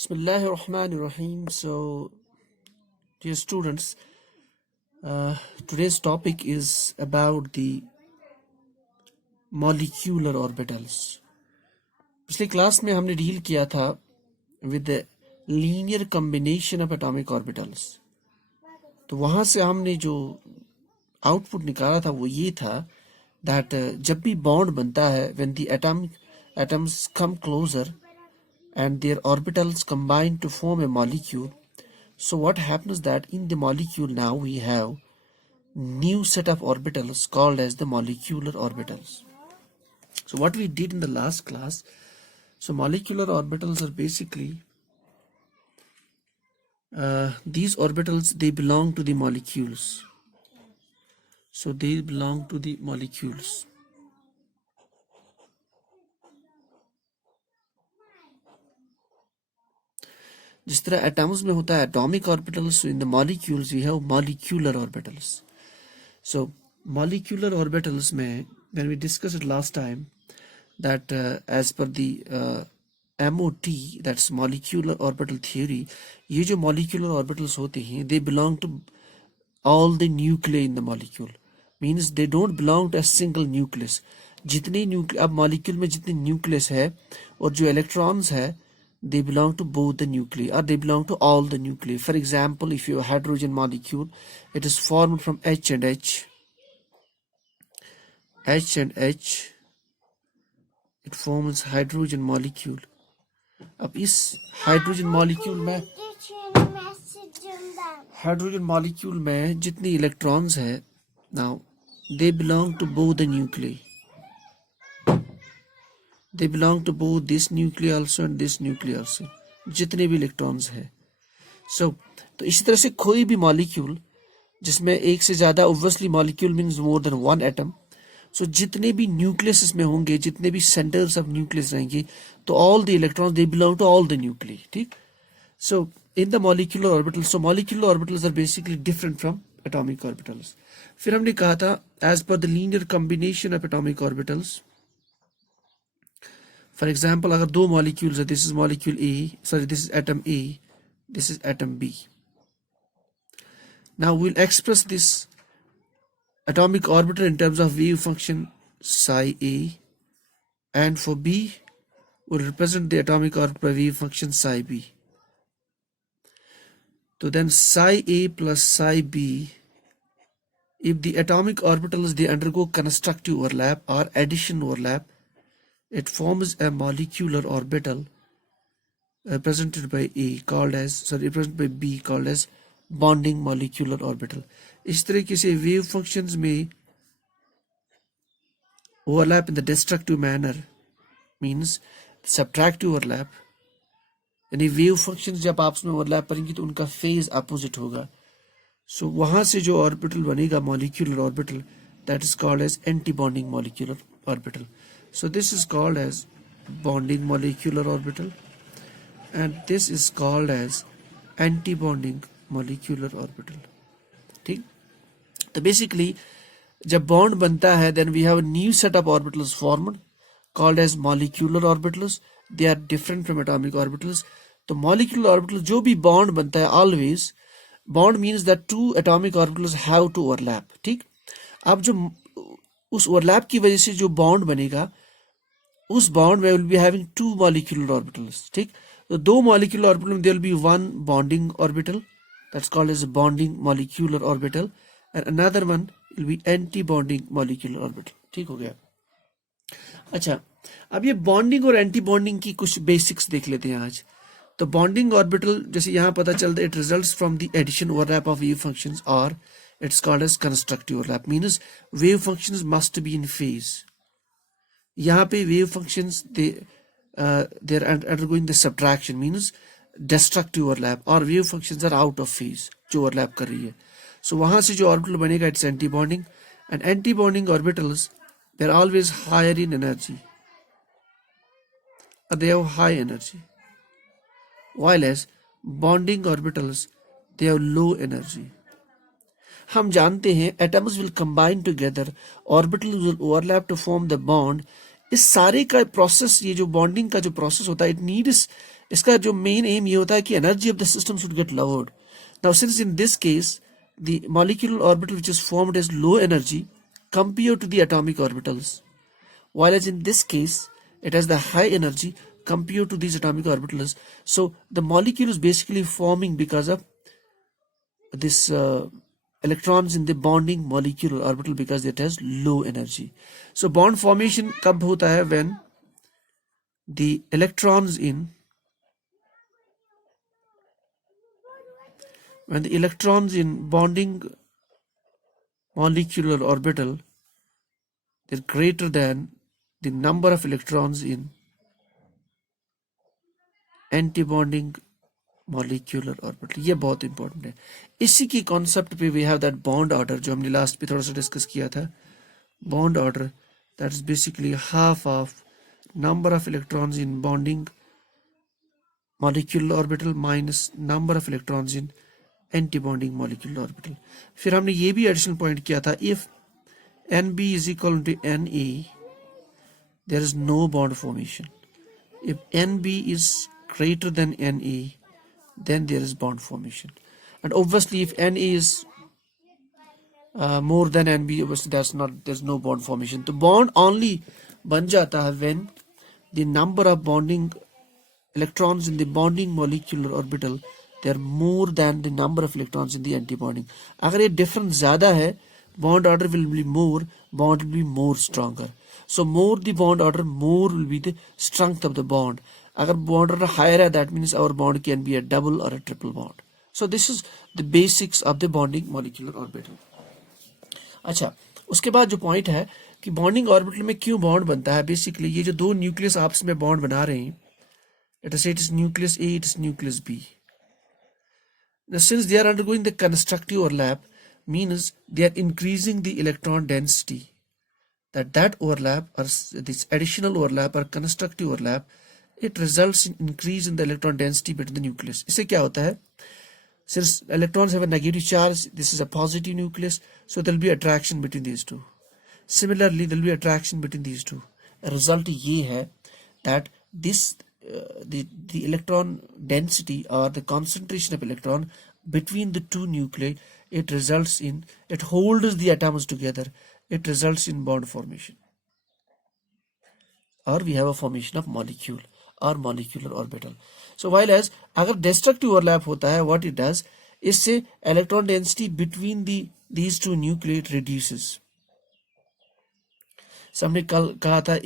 Bismillahir Rahmanir Rahim. So, dear students, today's topic is about the molecular orbitals. पिछले class में हमने deal किया था with the linear combination of atomic orbitals. तो वहाँ से हमने जो आउटपुट निकाला था वो ये था that जब भी बॉन्ड बनता है when the atoms come closer and their orbitals combine to form a molecule. So what happens that in the molecule now we have new set of orbitals called as the molecular orbitals. So what we did in the last class, so molecular orbitals are basically these orbitals, they belong to the molecules. So they belong to the molecules. जिस तरह atoms में होता है atomic orbitals, in the molecules we have molecular orbitals. So molecular orbitals में when we discussed last time that as per the MOT, that's molecular orbital theory, ये जो मॉलिक्यूलर ऑर्बिटल्स होते हैं they belong to all the nuclear in the molecule. Means they don't belong to a single nucleus. जितने अब molecule में जितने न्यूक्लियस है और जो इलेक्ट्रॉन्स है, they belong to both the nuclei, or they belong to all the nuclei. For example, if you have a hydrogen molecule, it is formed from H and H, it forms hydrogen molecule. अब इस hydrogen molecule में जितने electrons है, now they belong to both the nuclei. They belong to both this nuclei also and this nuclei also, जितने भी electrons है. तो इसी तरह से कोई भी मॉलिक्यूल जिसमें एक से ज्यादा, obviously molecule means more than one atom, so जितने भी न्यूक्लियस इसमें होंगे, जितने भी सेंटर्स ऑफ न्यूक्लियस रहेंगे, तो all the electrons they belong to all the nuclei. ठीक. So in the molecular orbitals, so molecular orbitals are basically different from atomic orbitals. फिर हमने कहा था as per the linear combination of atomic orbitals. For example, अगर दो molecules है, this is molecule A, sorry, this is atom A, this is atom B. Now we'll express this atomic orbital in terms of wave function psi A, and for B, we'll represent the atomic orbital by wave function psi B. So then psi A plus psi B, if the atomic orbitals they undergo constructive overlap or addition overlap, it forms a molecular orbital represented by represented by B called as bonding molecular orbital. इस तरीके से wave functions में overlap in the destructive manner means subtractive overlap. यानी wave functions जब आपस में overlap करेंगी तो उनका phase opposite होगा. So वहाँ से जो orbital बनेगा molecular orbital, that is called as anti-bonding molecular orbital. So this is called as bonding molecular orbital, and this is called as anti-bonding molecular orbital. ठीक. तो basically जब bond बनता है, then we have a new set of orbitals formed called as molecular orbitals. They are different from atomic orbitals. तो molecular orbitals जो भी bond बनता है, always bond means that two atomic orbitals have to overlap. ठीक. अब जो उस overlap की वजह से जो बॉन्ड बनेगा, उस बॉन्ड में will be having two molecular orbitals. ठीक. तो दो मॉलिक्यूलर ऑर्बिटल में there will be one bonding orbital, that's called as bonding molecular orbital, and another one will be anti bonding molecular orbital. ठीक हो गया. अच्छा, अब ये बॉन्डिंग और एंटी बॉन्डिंग की कुछ बेसिक्स देख लेते हैं आज. तो बॉन्डिंग ऑर्बिटल, जैसे यहाँ पता चलता है, it results from the addition overlap of wave functions, और it's called as constructive overlap. Means wave functions must be in phase. यहाँ पे wave functions they are undergoing the subtraction, means destructive overlap, और wave functions are out of phase, जो overlap कर रही है. So वहाँ से जो orbital बनेगा, it's anti-bonding, and anti-bonding orbitals they are always higher in energy, or they have high energy, while as bonding orbitals they have low energy. हम जानते हैं atoms will combine together, orbital will overlap to form the bond. इस सारे का process, ये जो bonding का जो प्रोसेस होता है, इट नीड्स इसका जो मेन एम ये होता है कि energy of the system should get lowered. Now since in this case the molecular orbital which is formed is low energy compared to the atomic orbitals, while as in this case it has the high energy compared to these atomic orbitals. So the molecule is basically forming because of this electrons in the bonding molecular orbital because it has low energy. So bond formation कब होता है? When the electrons in bonding molecular orbital is greater than the number of electrons in anti-bonding molecular orbital. ये बहुत important है. इसी की concept पे we have that bond order जो हमने लास्ट पे थोड़ा सा डिस्कस किया था. Bond order that is basically half of number of electrons in bonding molecular orbital minus number of electrons in anti-bonding molecular orbital. फिर हमने ये भी एडिशनल पॉइंट किया था, if NB is equal to NA there is no bond formation. If NB is greater than NA then there is bond formation, and obviously if NA is more than NB, obviously there's no bond formation. तो bond only बन जाता है when the number of bonding electrons in the bonding molecular orbital they are more than the number of electrons in the anti-bonding. अगर ये difference ज़्यादा है, bond order will be more, bond will be more stronger. So more the bond order, more will be the strength of the bond. अगर bond order higher है, that means our bond can be a double or a triple bond. So this is the basics of the bonding molecular orbital. अच्छा, उसके बाद जो point है कि bonding orbital में क्यों बॉन्ड बनता है. बेसिकली ये जो दो न्यूक्लियस आपस में बॉन्ड बना रहे हैं, let us say it is nucleus A, it is nucleus B. Now since they are undergoing the constructive overlap, means they are increasing the electron density. That overlap or this additional overlap or constructive overlap, it results in increase in the electron density between the nucleus. इससे क्या होता है? Since electrons have a negative charge, this is a positive nucleus, so there will be attraction between these two. Similarly, there will be attraction between these two. A result ये है that this the electron density or the concentration of electron between the two nuclei, it results in, it holds the atoms together, it results in bond formation, or we have a formation of molecule or molecular orbital. So while as अगर destructive overlap होता है, what it does, इससे electron density between these two nuclei reduces. So हमने कल कहा था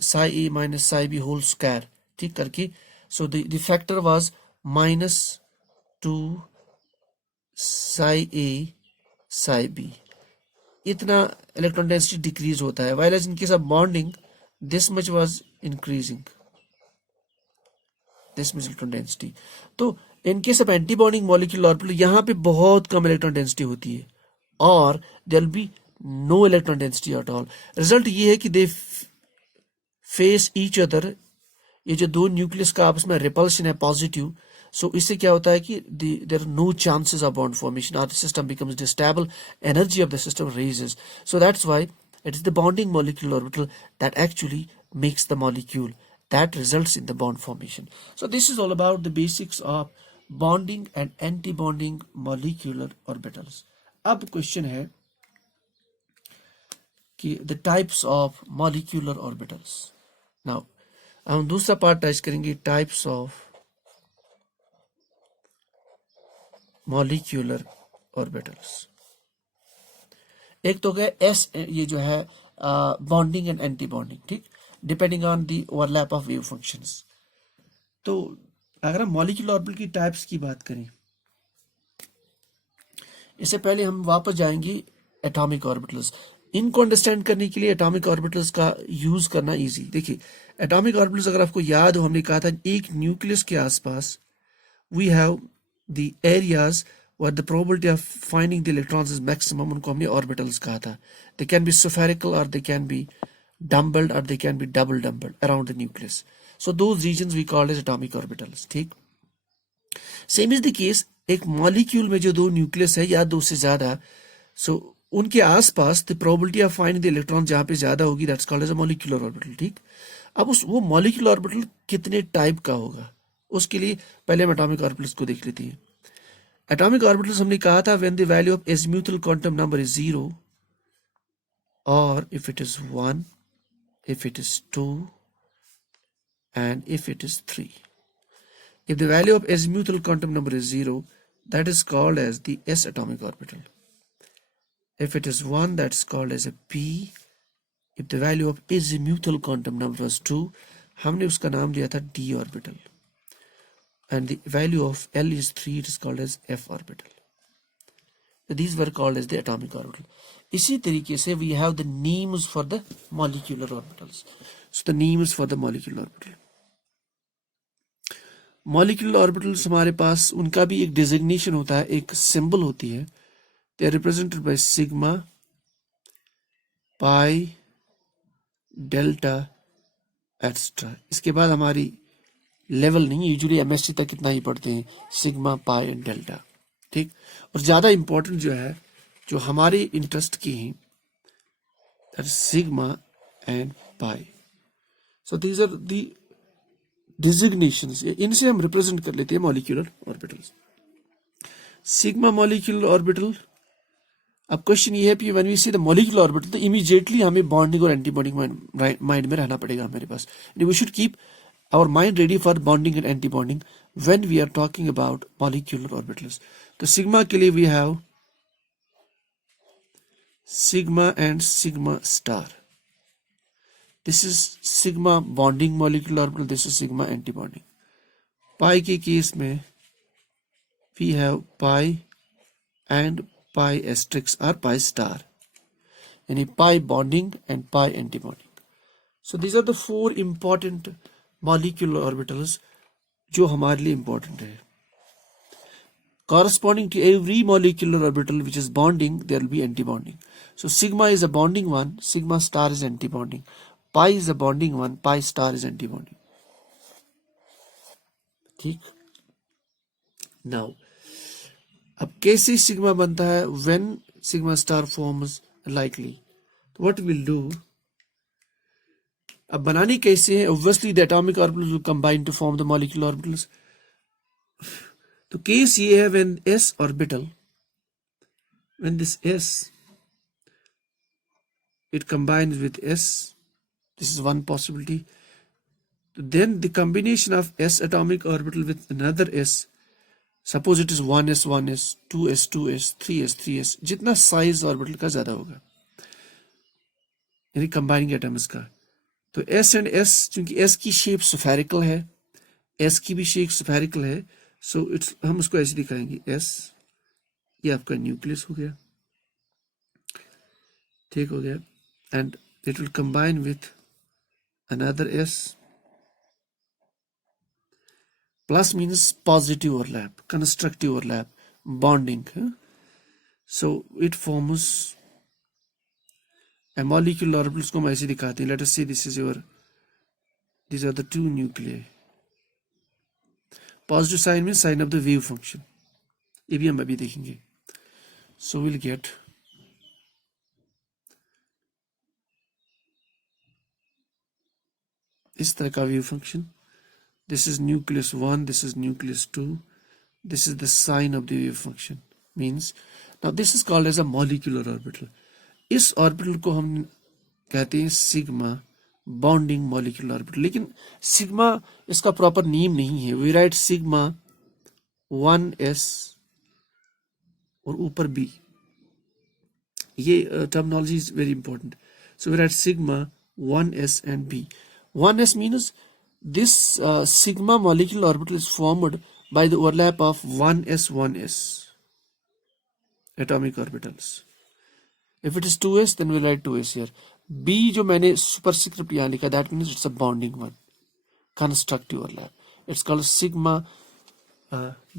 psi A minus psi B whole square, ठीक करके. So the factor was minus 2 psi A psi B. इतना electron density decrease होता है. While as in case of bonding, this much was increasing. This much electron density. तो in case of anti-bonding molecular orbital यहाँ पे बहुत कम electron density होती है, और there will be no electron density at all. Result ये है कि they face each other. ये जो दो न्यूक्लियस का आपस में रिपल्शन है पॉजिटिव, सो इससे क्या होता है कि there are no chances of bond formation, और the system becomes destable, energy of the system raises. So that's why it is the bonding molecular orbital that actually makes the molecule that results in the bond formation. So this is all about the basics of bonding and anti-bonding molecular orbitals. अब question है कि the types of molecular orbitals. Now हम दूसरा part touch करेंगे, types of molecular orbitals. एक तो गया S, ये जो है बॉन्डिंग एंड एंटी बॉन्डिंग, ठीक, depending on the overlap of wave functions. तो अगर हम मॉलिक्यूलर ऑर्बिटल की टाइप्स की बात करें, इससे पहले हम वापस जाएंगे एटॉमिक ऑर्बिटल्स. इनको अंडरस्टैंड करने के लिए एटॉमिक ऑर्बिटल्स का यूज करना इजी. देखिए एटॉमिक ऑर्बिटल्स अगर आपको याद हो, हमने कहा था एक न्यूक्लियस के आसपास we have the areas where the probability of finding the electrons is maximum. उनको हमने ऑर्बिटल्स कहा था. They can be spherical or they can be dumbbelled or they can be double dumbbelled around the nucleus. So those regions we call as atomic orbitals. ठीक, same is the case एक molecule में जो दो nucleus है या दो से ज्यादा, सो उनके आसपास the probability of finding the electron जहां पे ज्यादा होगी, that's called as a molecular orbital. ठीक, अब वो मॉलिक्यूलर ऑर्बिटल कितने टाइप का होगा, उसके लिए पहले हम एटॉमिक ऑर्बिटल्स को देख लेते हैं। एटॉमिक ऑर्बिटल्स हमने कहा था when the value of azimuthal quantum number is 0 और if it is 1, if it is 2 and if it is 3. If the value of azimuthal quantum number is 0, that is called as the s atomic orbital. If it is 1, that is called as a p. If the value of azimuthal quantum number was 2, हमने उसका नाम दिया था d orbital. And the value of L is 3, it is called as f orbital. So these were called as the atomic orbital. इसी तरीके से we have the names for the molecular orbitals. So the names for the molecular orbital. Molecular orbitals हमारे पास उनका भी एक designation होता है, एक symbol होती है. They are represented by sigma, pi, delta, etc. इसके बाद हमारी लेवल नहीं, यूजुअली एमएससी तक इतना ही पढ़ते हैं, सिग्मा, पाई एंड डेल्टा. ठीक, और ज्यादा इंपॉर्टेंट जो है, जो हमारे इंटरेस्ट की हैं, that is sigma and pi. So these are the designations. इनसे हम रिप्रेजेंट कर लेते हैं molecular orbitals. Sigma molecular orbital. अब क्वेश्चन ये है कि when we see the molecular orbital तो इमीडिएटली हमें बॉन्डिंग और एंटी बॉन्डिंग माइंड में रहना पड़ेगा हमारे पास. We should keep our mind ready for bonding and anti-bonding when we are talking about molecular orbitals. So sigma के लिए we have sigma and sigma star. This is sigma bonding molecular orbital. This is sigma anti-bonding. Pi के case में we have pi and pi asterisk or pi star. यानी pi bonding and pi anti-bonding. So these are the 4 important molecular orbitals जो हमारे लिए important है. Corresponding to every molecular orbital which is bonding, there will be anti-bonding. So sigma is a bonding one, sigma star is anti-bonding. Pi is a bonding one, pi star is anti-bonding. ठीक. Now, अब कैसे sigma बनता है? When sigma star forms likely, what we'll do? अब बनानी कैसे है? Obviously the atomic orbitals will combine to form the molecular orbitals. तो केस ये है when s orbital, when this s it combines with s, this is one possibility. Then the combination of s atomic orbital with another s, suppose it is 1s 1s, 2s 2s, 3s 3s, जितना size orbital का ज्यादा होगा, यानी combining atoms का. तो S and S, क्योंकि S की shape spherical है, S की भी शेप स्फेरिकल है, सो इट्स हम उसको ऐसे दिखाएंगे S, ये आपका न्यूक्लियस हो गया, ठीक हो गया, and it will combine with another S. Plus means positive overlap, constructive overlap, bonding. So it forms a molecular orbitals को हम ऐसे दिखाते हैं. Let us say this is your, these are the 2 nuclei. Positive sign means sign of the wave function. ये भी हम अभी देखेंगे. So we'll get इस तरह का wave function. This is nucleus 1, this is nucleus 2. This is the sign of the wave function. Means now this is called as a molecular orbital. इस orbital को हम कहते हैं सिग्मा बॉन्डिंग मॉलिक्यूलर ऑर्बिटल. लेकिन sigma इसका proper name नहीं है. We write sigma 1s और ऊपर b. ये terminology is very important. So we write sigma 1s and b. 1s means this sigma molecular orbital is formed by the overlap of 1s 1s atomic orbitals. If it is 2s, then we'll write 2s here. B जो मैंने superscript यहाँ लिखा, that means it's a bonding one, constructive overlap. It's called sigma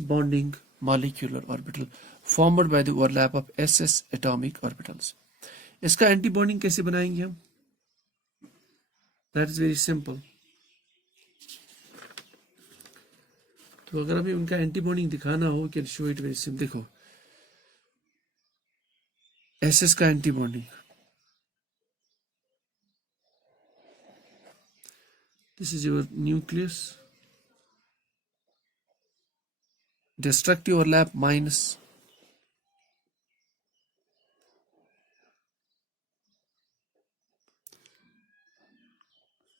bonding molecular orbital formed by the overlap of ss atomic orbitals. इसका anti bonding कैसे बनाएंगे हम? That is very simple. तो अगर हमें उनका anti bonding दिखाना हो, can show it very simple. देखो SS का anti bonding, this is your nucleus, destructive overlap minus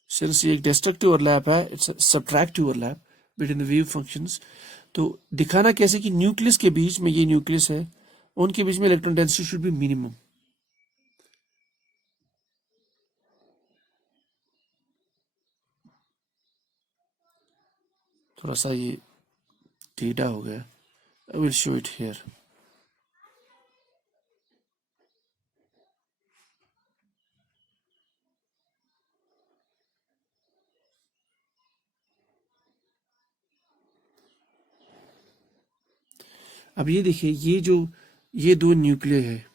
since ये एक डिस्ट्रक्टिव ओवरलैप है, it's subtractive overlap between the wave functions. तो दिखाना कैसे कि न्यूक्लियस के बीच में, ये न्यूक्लियस है, उनके बीच में electron density should be minimum. थोड़ा सा ये टेढ़ा हो गया, I will show it here. अब ये देखिए, ये दो न्यूक्लियर है।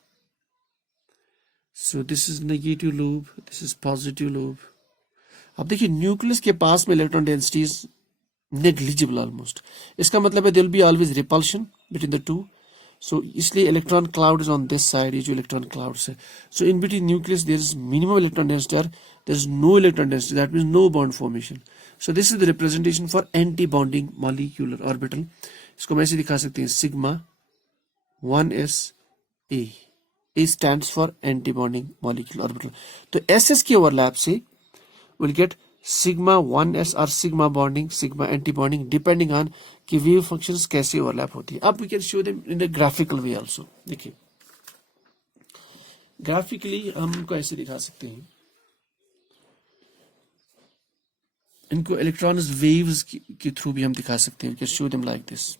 So this is negative loop, this is positive loop. अब देखिए न्यूक्लियस के पास में electron density is negligible almost. इसका मतलब है there will be always repulsion between the two. So इसलिए electron cloud is on this side, ये जो इलेक्ट्रॉन क्लाउड्स है। So in between nucleus there is minimum electron density और there is no electron density, that means no bond formation. So this is the representation for anti bonding molecular orbital. इसको मैं ऐसे दिखा सकते हैं, sigma 1s A। A stands for anti-bonding molecular orbital। तो SS के overlap से we'll get sigma 1s और sigma bonding, sigma anti-bonding, depending on कि wave functions कैसे overlap होती है। अब we can show them in a graphical way also। देखिए graphically हम इनको ऐसे दिखा सकते हैं, इनको electrons waves के थ्रू भी हम दिखा सकते हैं। We can show them like this।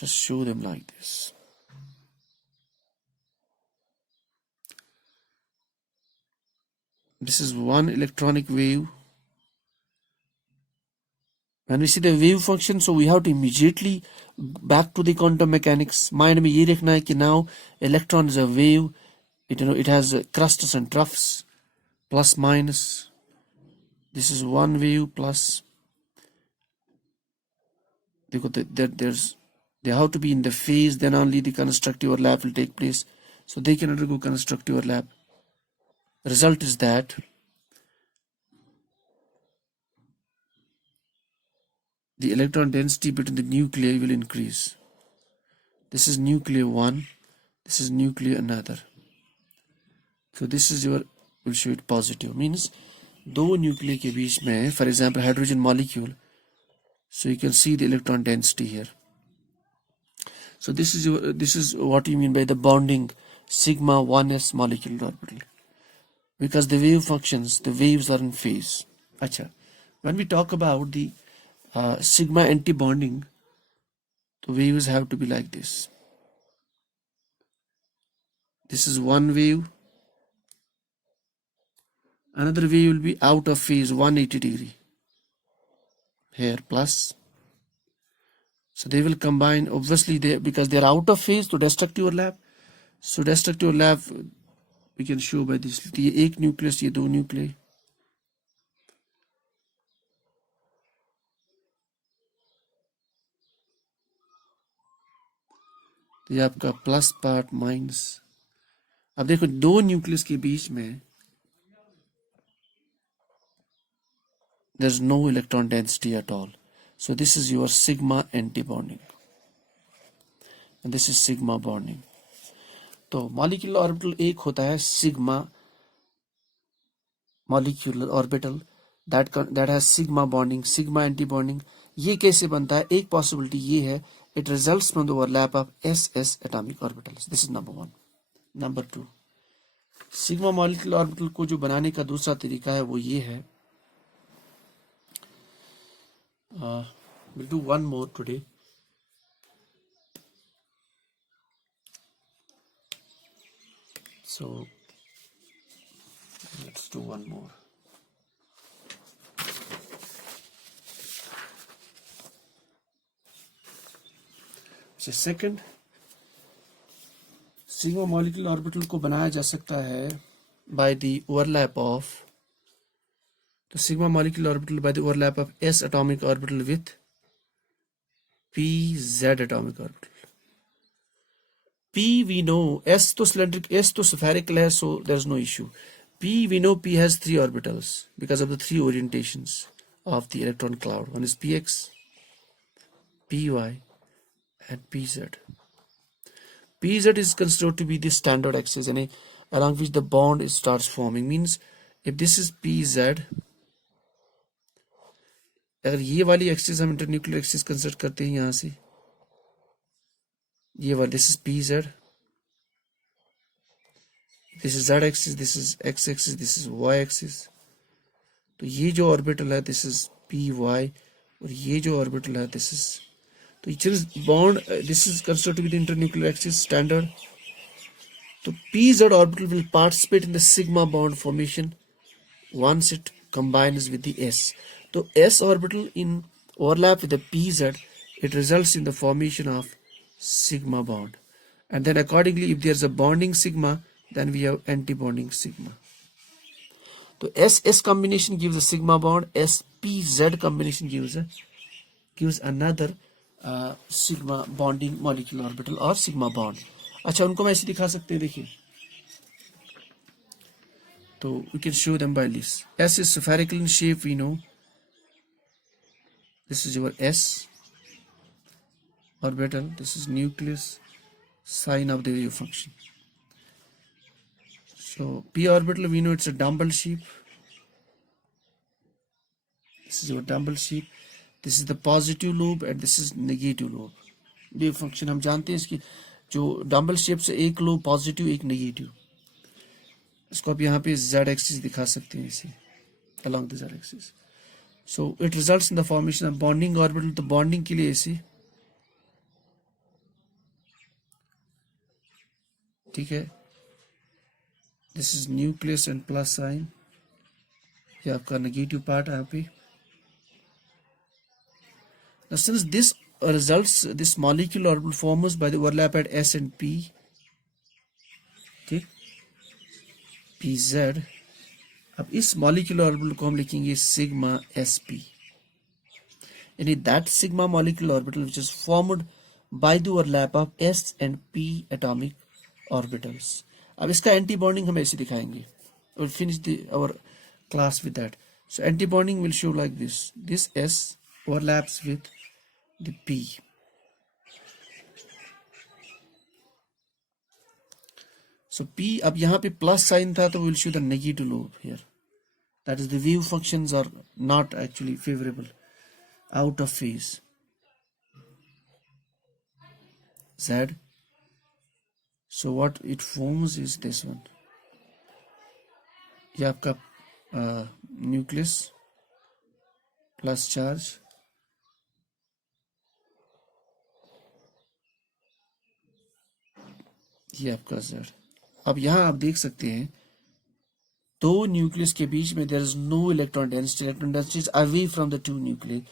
Let's show them like this। This is one electronic wave। When we see the wave function, so we have to immediately back to the quantum mechanics। Mind में ये रखना है कि now electron is a wave, it has crusts and troughs, plus minus। This is one wave plus, देखो they have to be in the phase, then only the constructive overlap will take place। So they can undergo constructive overlap। Result is that the electron density between the nuclei will increase। This is nuclear 1, this is nuclear another। So this is your, will show it positive, means दो nuclei के बीच में, for example hydrogen molecule, so you can see the electron density here। So this is what you mean by the bonding sigma 1s molecular orbital, because the wave functions, the waves are in phase। Acha, when we talk about the sigma anti-bonding, the waves have to be like this। This is one wave, another wave will be out of phase 180 degree here plus, so they will combine, obviously because they are out of phase, to destructive overlap। So destructive overlap we can show by this, ये एक nucleus, ये दो nucleus, ये आपका plus part minus. अब देखो दो nucleus के बीच में there is no electron density at all। So this is your sigma anti-bonding and this is sigma bonding। तो मॉलिक्यूलर ऑर्बिटल एक होता है sigma molecular orbital, that has sigma bonding, sigma anti-bonding। ये कैसे बनता है? एक पॉसिबिलिटी ये है, it results from the overlap of SS atomic orbitals। This is number one। Number two, sigma molecular orbital को जो बनाने का दूसरा तरीका है वो ये है, we'll do one more today। So let's do one more। So second, sigma molecular orbital को बनाया जा सकता है by the overlap of, तो sigma molecular orbital by the overlap of s atomic orbital with pz atomic orbital। P we know, S to cylindrical, S to spherical है, so there's no issue. P we know P has 3 orbitals because of the 3 orientations of the electron cloud. One is Px, Py and Pz. Pz is considered to be the standard axis and along which the bond starts forming. Means if this is Pz, अगर ये वाली axis हम internuclear axis consider करते हैं यहाँ से, ये वाला this is Pz, this is Z axis, this is X axis, this is Y axis. तो ये जो ऑर्बिटल है दिस इज Py और ये जो ऑर्बिटल है दिस इज, तो इस bond this is considered to be the internuclear axis standard. तो Pz orbital will participate in the sigma bond formation once it combines with the S. So S orbital in overlap with the Pz, it results in the formation of sigma bond. And then accordingly, if there's a bonding sigma, then we have anti-bonding sigma. So S combination gives a sigma bond. SPZ combination gives another sigma bonding molecular orbital or sigma bond. अच्छा, उनको मैं ऐसे दिखा सकते हैं, देखिए. तो we can show them by this. S is spherical in shape, we know. This is your S orbital. This is nucleus, sign of the wave function. So P orbital, we know it's a dumbbell shape. This is your dumbbell shape. This is the positive lobe and this is negative lobe. Wave function हम जानते हैं इसकी जो dumbbell shape से एक lobe positive एक negative. इसको आप यहाँ पे Z एक्सिस दिखा सकते हैं इसे along the Z axis. So it results in the formation of bonding orbital. तो bonding के लिए ऐसे, ठीक है, this is nucleus and plus sign. ये आपका नेगेटिव पार्ट है यहाँ पे. Now since this results, this molecular orbital forms by the overlap at S and P, ठीक, Pz. अब इस molecular orbital को हम लिखेंगे sigma sp, यानी that sigma molecular orbital which is formed by the overlap of S and P atomic orbitals. अब इसका anti bonding हम ऐसे दिखाएंगे. We'll finish our class with that. So anti bonding will show like this. This S overlaps with the P. So P, अब यहाँ पे plus sign था तो will show the negative lobe here. That is the wave functions are not actually favourable, out of phase. Z. So what it forms is this one. ये आपका nucleus plus charge, ये आपका Z. अब यहाँ आप देख सकते हैं दो न्यूक्लियस के बीच में there is no electron density. Electron density is away from the two nucleus.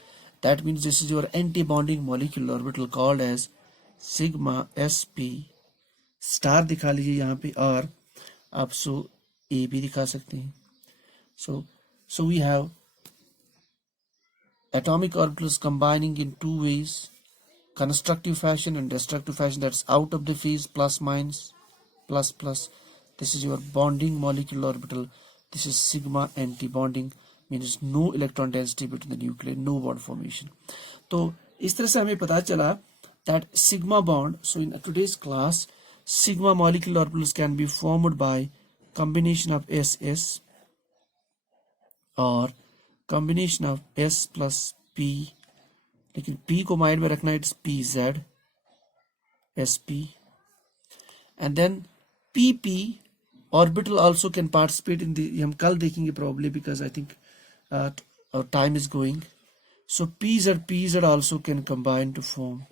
That means this is your anti bonding molecular orbital called as sigma sp. Star दिखा लीजिए यहाँ पे, और आप सो ए भी दिखा सकते हैं. So we have atomic orbitals combining in two ways, constructive fashion and destructive fashion. That's out of the phase, plus minus, plus plus. This is your bonding molecular orbital. This is sigma anti-bonding, means no electron density between the nuclei, no bond formation. तो इस तरह से हमें पता चला that sigma bond. So in today's class, sigma molecular orbitals can be formed by combination of SS or combination of S plus P. लेकिन P को mind में रखना है, it's PZ SP. And then PP orbital also can participate in the, हम कल देखेंगे probably because I think our time is going. So PZ also can combine to form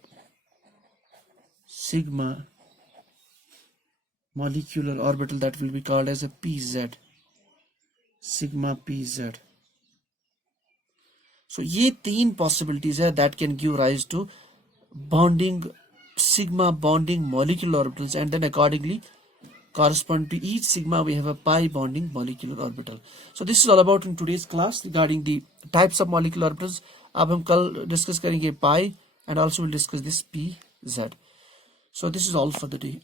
sigma molecular orbital that will be called as a PZ, sigma PZ. So ये तीन possibilities है that can give rise to bonding, sigma bonding molecular orbitals, and then accordingly correspond to each sigma we have a pi bonding molecular orbital. So this is all about in today's class regarding the types of molecular orbitals. अब हम कल discuss करेंगे pi and also we'll discuss this PZ. So this is all for the day.